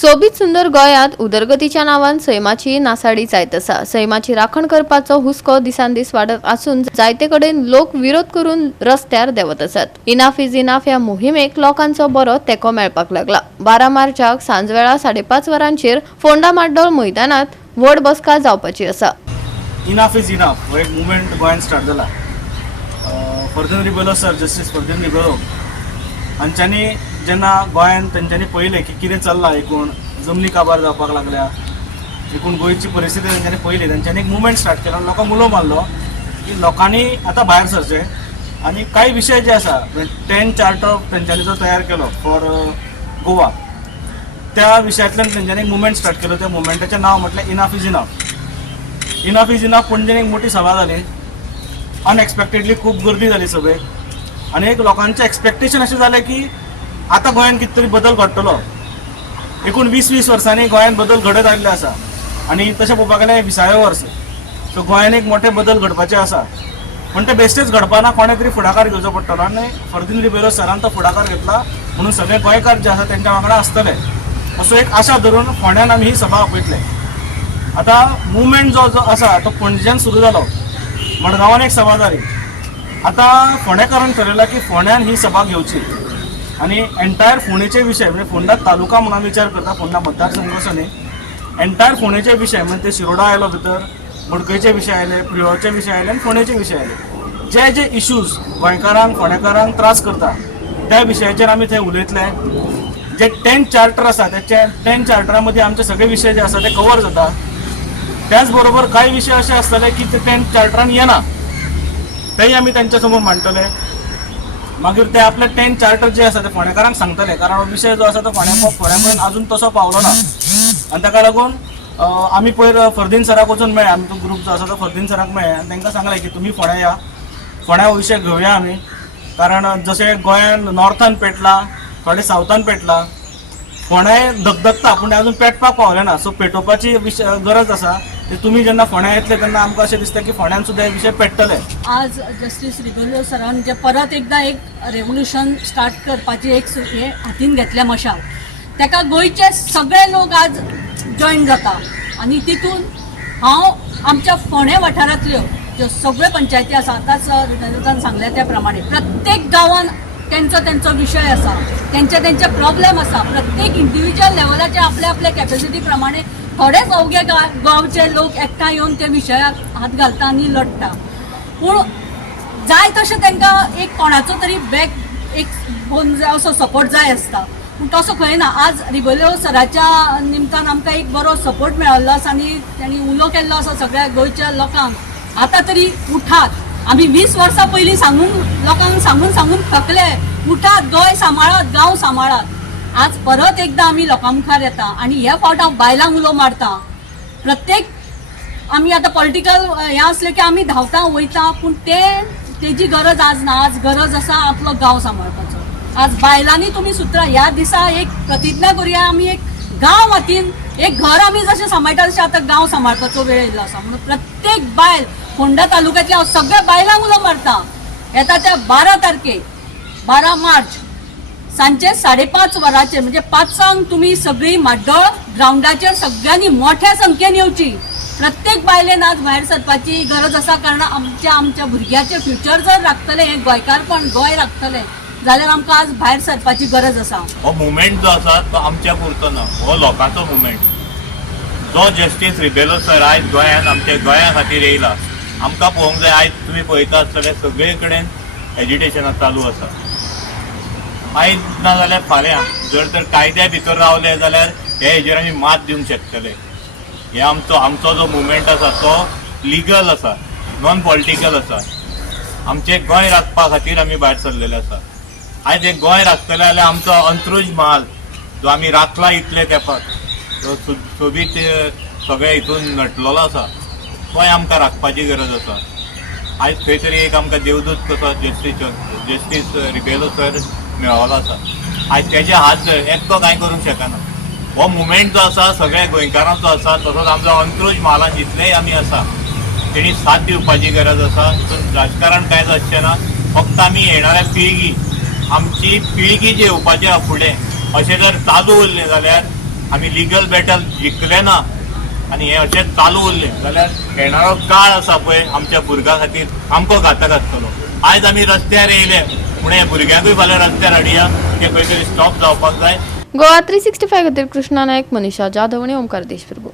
सोबीत सुंदर गोंयांत उदरगतीच्या नांवान सैमाची नासाडी जायत आसा। सैमाची राखण करपाचो हुस्को दिसान दीस वाडत आसून जायते कडेन लोक विरोध करून रस्त्यार देवत आसात। इनाफ इज इनाफ ह्या मोहिमेक लोकांचो बरो तेंको मेळपाक लागला। 12 मार्चाक सांजवेळा 5:30 वरांचेर फोंडा माड्डोळ मैदानात व्हड बसका जावपाची आसा। इनाफ इज इनाफ हो एक मुवमेंट गोंयांत स्टार्ट जाला। फर्दिनांद रिबेलो सर, जस्टीस फर्दिनांद रिबेलो हांच्यांनी जेन्ना गोंयांत तेंच्यांनी पळयलें की कितें चल्लां, एकूण जमनी काबार जावपाक लागल्या, एकूण गोंयची परिस्थिती तेंच्यांनी पळयली, तेंच्यांनी एक मुवमेंट स्टार्ट केलो आनी लोकांक उलो मारलो की लोकांनी आतां भायर सरचें आनी कांय विशय जे आसा 10 चार्टर तेंच्यांनी जो तयार केलो फॉर गोवा, त्या विशयांतल्यान तेंच्यांनी एक मुवमेंट स्टार्ट केलो। त्या मुवमेंटाचें नांव म्हटलें enough is enough. Enough is enough पणजेन एक मोठी सभा जाली। अनएक्सपेक्टेडली खूब गर्दी जाली सभेक आनी एक लोकांचें एक्सपेक्टेशन अशें जालें की आतां गोंयांत कितें तरी बदल घडटलो। एकूण 20-20 वर्सांनी गोंयांत बदल घडत आयिल्ले आसा आनी तशें पळोवपाक गेल्यार 20वें वर्स, सो गोंयांत एक मोठे बदल घडपाचे आसा। पूण ते बेश्टेच घडपाना, कोणें तरी फुडाकार घेवचो पडटलो आनी फर्दिनांद रिबेलो सरान तो फुडाकार घेतला म्हणून सगळे गोंयकार जे आसा तेंच्या वांगडा आसतले असो एक आशा धरून फोंड्यान आमी ही सभा आपयतले। आतां मुवमेंट जो आसा तो पणजेच्यान सुरू जालो, मडगांवान एक सभा जाली। आतां फोंडेकारान थारायला की फोंड्यान ही सभा घेवची आनी एंटायर फोंडेचे विशय म्हणजे फोंडा तालुका म्हणून आमी विचार करता, फोंडा मतदारसंघ असो न्ही, एंटायर फोंडेचे विशय म्हणजे ते शिरोडा आयलो भितर, मडकयचे विशय आयले, प्रियोचे विशय आयले आनी फोंडेचे विशय आयले। जे जे इश्यूज गोंयकारांक फोंडेकारांक त्रास करता त्या विशयाचेर आमी थंय उलयतले। जे 10 चार्टर आसा त्याचे 10 चार्टरा मदीं आमचे सगळे विशय जे आसा ते कवर जाता। त्याच बरोबर कांय विशय असे आसतले की ते 10 चार्टरान येना, तेय आमी तेंच्या समोर मांडटले। मागीर ते आपले 10 चार्टर जे आसा ते फोंडेकारांक सांगतले, कारण हो विशय जो आसा तो फोंड्यापर्यंत अजून तसो पावलो ना आनी ताका लागून आमी पयर फर्दिन सराक वचून मेळ्ळे, आमचो ग्रूप जो आसा तो फर्दिन सराक मेळ्ळे आनी तांकां सांगलें की तुमी फोंड्या या, फोंड्या हो विशय घेवया आमी, कारण जशें गोंयान नॉर्थान पेटला, थोडे सावथान पेटला, फोंड्या धगधगता पूण अजून पेटपाक पावलें ना। सो पेटोवपाची गरज आसा। तुम्ही जेन्ना फोंड्या येतले तेन्ना आमकां अशें दिसता की फोंड्यान सुद्दां हे विशय पेट्टले। आज जस्टीस रिबेलो सरान जे परत एकदा एक रेवल्युशन स्टार्ट करपाची एक हे हातीन घेतल्या मशाल, ताका गोंयचे सगळे लोक आज जॉईन जाता आनी तितून हांव आमच्या फोंडे वाठारांतल्यो ज्यो सगळ्यो पंचायती आसा, आतांच रिबेलोसान सांगल्या त्या प्रमाणे प्रत्येक गांवान तेंचो विशय आसा, तेंचे प्रॉब्लेम आसा। प्रत्येक इंडिव्हिज्युअल लेवलाचे आपल्या आपल्या कॅपेसिटी प्रमाणे थोडेच अवघे गांवचे लोक एकठांय येवन त्या विशयाक हात घालता आनी लढटा। पूण जाय तशें तांकां एक कोणाचो तरी बॅक एक असो सपोर्ट जाय आसता, पूण तसो खंय ना। आज रिबेलो सराच्या निमतान आमकां एक बरो सपोर्ट मेळिल्लो आसा आनी तांणी उलो केल्लो आसा सगळ्या गोंयच्या लोकांक, आतां तरी उठात। आमी 20 वर्सां पयलीं लोकांक सांगून थकले, उठात, गोंय सांबाळात, गांव सांबाळात। आज परत एकदा आमी लोकां मुखार येता आनी ह्या फावट हांव बायलांक उलो मारता। प्रत्येक आमी आतां पॉलिटिकल हें आसलें की आमी धांवता वयता, पूण तेजी गरज आज ना। आज गरज आसा आपलो गांव सांबाळपाचो। आज बायलांनी तुमी सुद्दां ह्या दिसा एक प्रतिज्ञा करुया, आमी एक गांव हातीन, एक घर आमी जशें सांबाळटा तशें आतां गांव सांबाळपाचो वेळ येयल्लो आसा। म्हणून प्रत्येक बायल फोंडा तालुक्यांतल्या हांव सगळ्या बायलांक उलो मारता, येता त्या 12 तारखेक 12 मार्च सांचे 5:30 वरांचेर म्हणजे 5 तुमी सगळी माड्डोळ ग्राउंडाचेर सगळ्यांनी मोठ्या संख्येन येवची। प्रत्येक बायलेन आज भायर सरपाची गरज आसा, कारण आमच्या भुरग्याचे फ्युचर जर राखतले, हे गोंयकारपण गोंय राखतले जाल्यार आमकां आज भायर सरपाची गरज आसा। हो मुवमेंट जो आसा तो आमच्या पुरतो ना, हो लोकांचो मुवमेंट। जो जस्टीस रिबेलो सर आयज गोंयांत आमच्या गोंया खातीर येयला, आमकां पळोवंक जाय आयज तुमी पळयता आसतले सगळे कडेन एज्युटेशनां चालू आसा। आयज ना जाल्यार फाल्यां जर तर कायद्या भितर रावले जाल्यार हेजेर आमी मात दिवंक शकतले। हे आमचो जो मुवमेंट आसा तो लिगल आसा, नॉन पॉलिटिकल आसा। आमचे गोंय राखपा खातीर आमी भायर सरलेले आसा। आयज हे गोंय राखतले जाल्यार आमचो अंत्रुज महाल जो आमी राखला इतले तेंपाक, तो सोबीत सगळे हितून नटलेलो आसा, तोय आमकां राखपाची गरज आसा। आयज खंय तरी एक आमकां देवदूत कसो जस्टीस रिबेलो सर मेळ्ळो आसा। आयज तेजे हात एकटो कांय करूंक शकना। हो मुवमेंट जो आसा सगळ्या गोंयकारांचो आसा, तसोच आमचो अंत्रुज महालान जितलेय आमी आसा तेणी साथ दिवपाची गरज आसा। राजकारण कांय जावचें ना, फक्त आमी येणाऱ्या पिळगी, आमची पिळगी जी येवपाची आहा फुडें, अशें जर चालू उरलें जाल्यार आमी लिगल बॅटल जिखले ना आनी हे अशें चालू उरलें जाल्यार येणारो काळ आसा पळय आमच्या भुरग्यां खातीर सामको घातक आसतलो. आयज आमी रस्त्यार येयले म्हण हे भुरग्यांकूय फाल्यां रस्त्यार हाडया, हे खंय तरी स्टॉप जावपाक जाय. गोवा 365 खातीर कृष्णा नायक, मनीषा जाधव आणि ओमकार देशप्रभू.